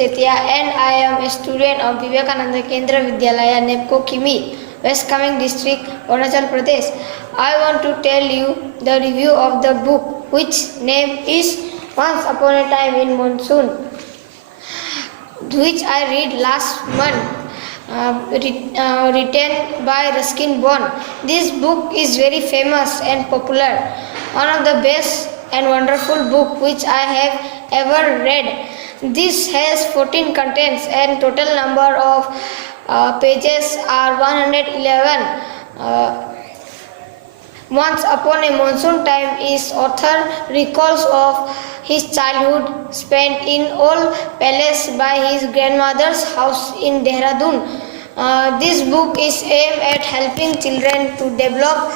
Chetia and I am a student of Vivekananda Kendra Vidyalaya, NEEPCO, KIMI, West Kameng District, Arunachal Pradesh. I want to tell you the review of the book, which name is Once Upon a Time in Monsoon, which I read last month. Written by Ruskin Bond. This book is very famous and popular. One of the best and wonderful book which I have ever read. This has 14 contents and total number of pages are 111. Once Upon a Monsoon Time is author recalls of his childhood spent in old palace by his grandmother's house in Dehradun. This book is aimed at helping children to develop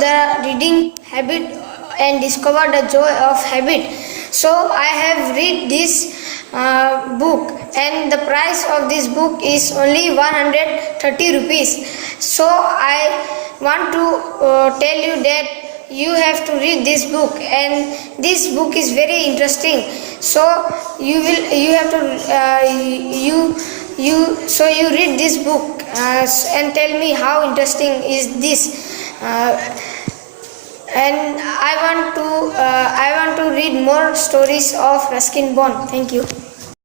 the reading habit and discover the joy of habit. So I have read this book and the price of this book is only 130 rupees. So I want to tell you that you have to read this book, and this book is very interesting. So you read this book and tell me how interesting is this. And I want to read more stories of Ruskin Bond. Thank you.